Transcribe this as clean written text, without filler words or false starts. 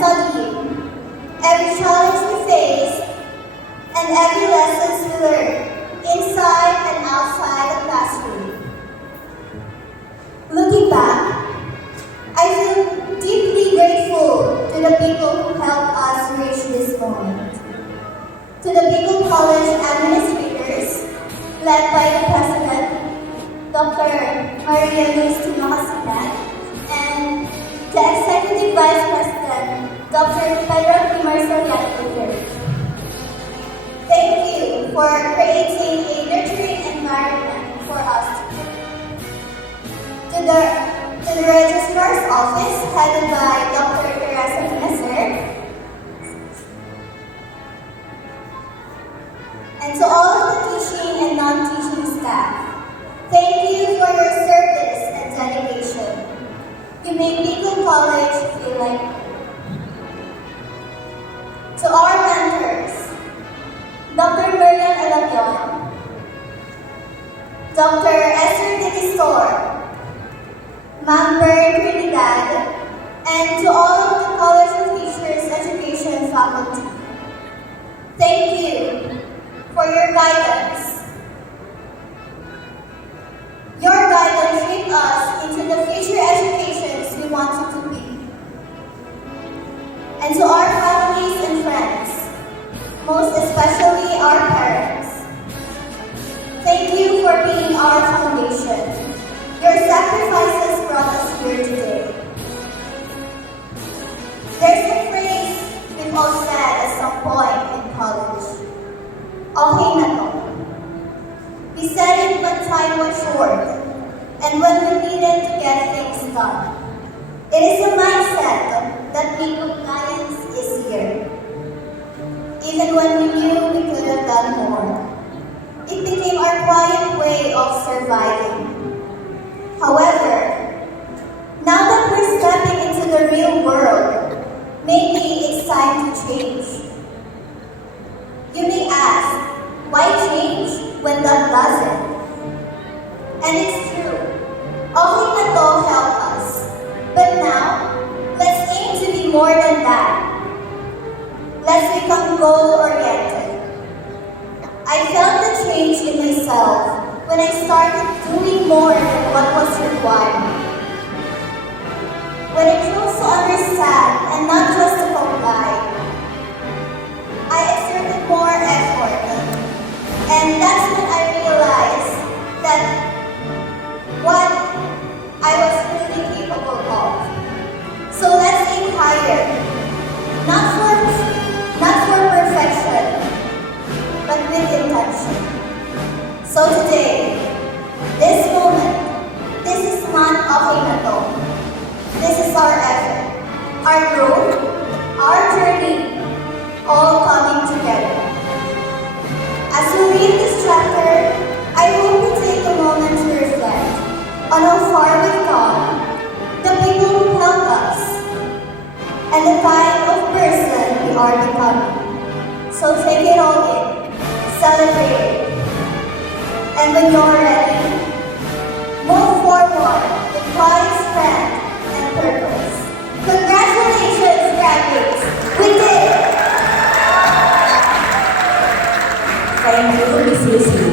studying, every challenge we face, and every lessons we learn inside and outside the classroom. Looking back, I feel deeply grateful to the people who helped us reach this moment. To the Bicol College administrators, led by the President, Dr. Maria Luis Macasinan, and the Executive Vice President, Dr. Pedro P. Marceliano III. Thank you for creating a nurturing environment for us. To the Registrar's Office, headed by Dr. Teresa Meneser, and to all of the teaching and non-teaching staff, thank you for your service and dedication. You make Bicol College feel like home. To our mentors, Dr. Miriam Elabion, Dr. Esther Divisor, Ma'am Bern Trinidad, and to all of the College of Teachers Education faculty, thank you for your guidance. Your guidance shaped us into the future educations we wanted to be. And to our families and friends, most especially our parents, thank you for being our foundation. Your sacrifices brought us here today. There's a phrase we've all said at some point in college. Okay na to. We said it when time was short and when we needed to get things done. It is a mindset that compliance is here. Even when we knew we could have done more, it became our quiet way of surviving. However, now that we're stepping into the real world, maybe it's time to change. You may ask, why change when that doesn't? And it's true. Okay na to help us. But now, let's aim to be more than that. Let's become goal-oriented. I felt the change in myself when I started doing more than what was required. When I chose to understand and not just to comply, I exerted more effort. And that's when I realized that what I was really capable of. So let's aim higher. Not for perfection, but with intention. So today, this moment, this is not okay na to. This is our effort, our growth, our journey, all coming together. As we read this chapter, I hope we take a moment to reflect on how far we've come, the people who helped us, and the kind of person we are becoming. So take it all in, celebrate it, and when you're ready, move forward with pride, strength, and purpose. Congratulations, graduates! We did it! Thank you, Miss Lucia.